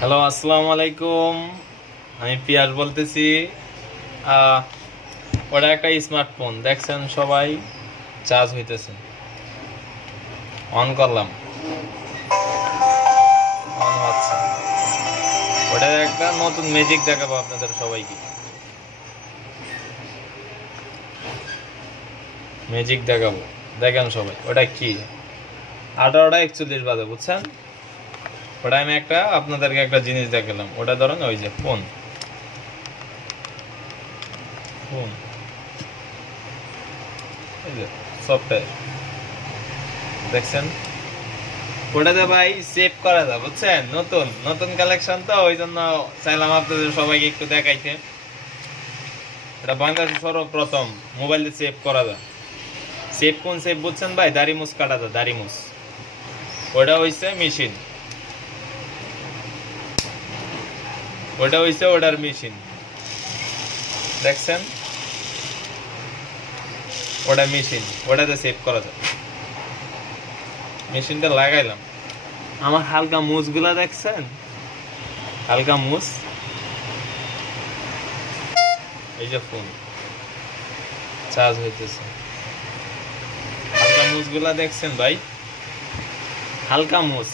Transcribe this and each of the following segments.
Hello, আসসালামু আলাইকুম। আমি পিয়াস বলতেছি। আহ, ওটা একটা স্মার্টফোন দেখছেন সবাই, চার্জ হইতেছে। অন করলাম, অন হচ্ছে। ওটা একটা নতুন ম্যাজিক দেখাবো আপনাদের সবাইকে। ম্যাজিক দেখাবো, দেখেন সবাই। ওটা কি? 18:41 বাজে, বুঝছেন? ওটা আমি আপনাদেরকে একটা জিনিস দেখালাম। ওটা ধরেন ওই যে ফোন ফোন এই যে সফটওয়্যার, দেখছেন? ওটাতে ভাই সেভ করা যায়, বুঝছেন? নতুন নতুন কালেকশন, তো ওই জন্য চাইলাম আপনাদের সবাইকে একটু দেখাইতে। এটা বাংলাদেশের সর্বপ্রথম মোবাইলে সেভ করা যায়। সেভ কোন সেভ বুঝছেন ভাই? দাড়ি মুছ কাটা যায়, দাড়ি মুছ। ওটা হইছে মেশিন, ওটা হইছে ওটার মেশিন, দেখছেন? ওটা মেশিন, ওটাতে সেভ করা যায়। মেশিনটা লাগাইলাম, আমার হালকা মুছগুলা দেখছেন? হালকা মুছ। এই যে ফোন চার্জ হইতেছে, হালকা মুছগুলা দেখছেন ভাই? হালকা মুছ।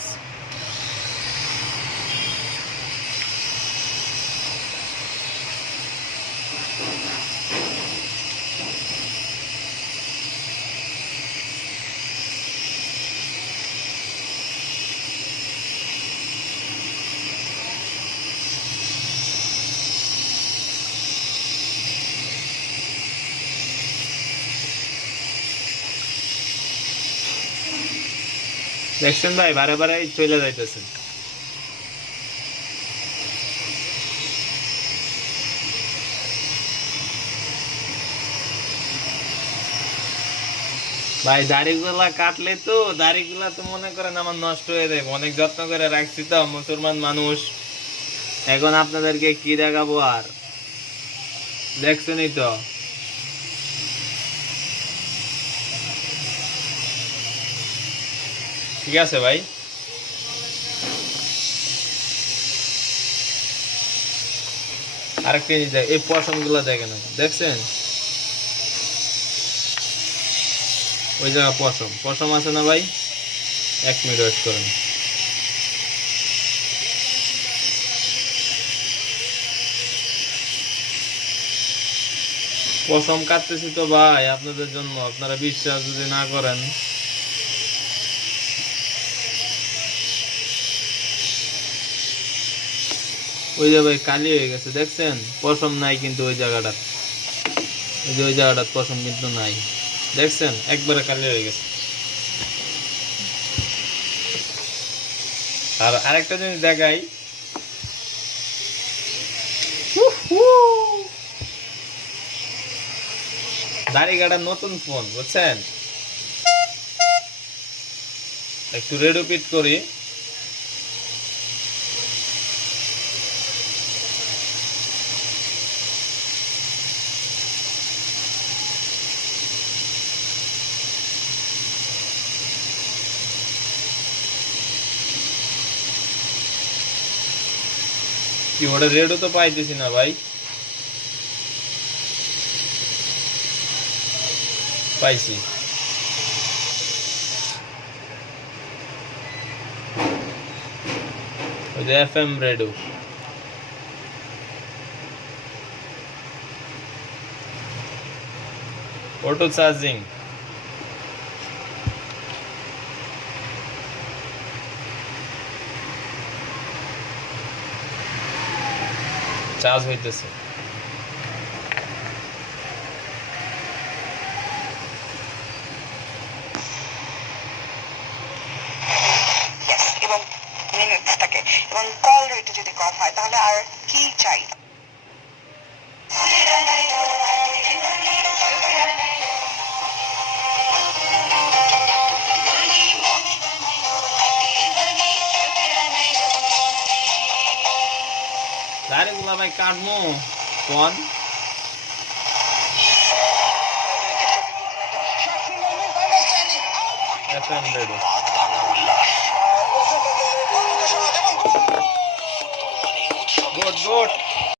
দেখছেন ভাই? বারে বারে চলে যাইতেছে। ভাই দাড়িগুলা কাটলে তো, দাড়িগুলা তো মনে করেন আমার নষ্ট হয়ে যাবে। অনেক যত্ন করে রাখছি তো, মুসলমান মানুষ। এখন আপনাদেরকে কি দেখাবো আর? দেখছেনই তো। ঠিক আছে ভাই। আরেকটা জিনিস দেখ, এই পশম গুলা দেখেন, দেখছেন? ওই জায়গা পশম পশম আছে না ভাই? 1 মিনিট ওয়েট করেন। পশম কাটতেছি তো ভাই আপনাদের জন্য, আপনারা বিশ্বাস যদি না করেন। ওই যে ভাই কালি হয়ে গেছে, দেখছেন? পশম নাই কিন্তু ওই জায়গাটা, ওই যে ওই জায়গাটা পশম কিন্তু নাই, দেখছেন? একবারে কালি হয়ে গেছে। আর আরেকটা জিনিস দেখাই। দাড়ি কাটা নতুন ফোন, বুঝছেন? একটু রেডো পিট করি। কি ওটা রেডও তো পাইতেছি না ভাই। পাইছি। ওই যে FM redo. Auto charging. Charge হইতেছে। এবং মিনিটস থাকে এবং কল রেটে যদি কম হয় তাহলে আর কি চাই? দাড়িগুলা ভাই কাটমু কোন? FM redo. Good good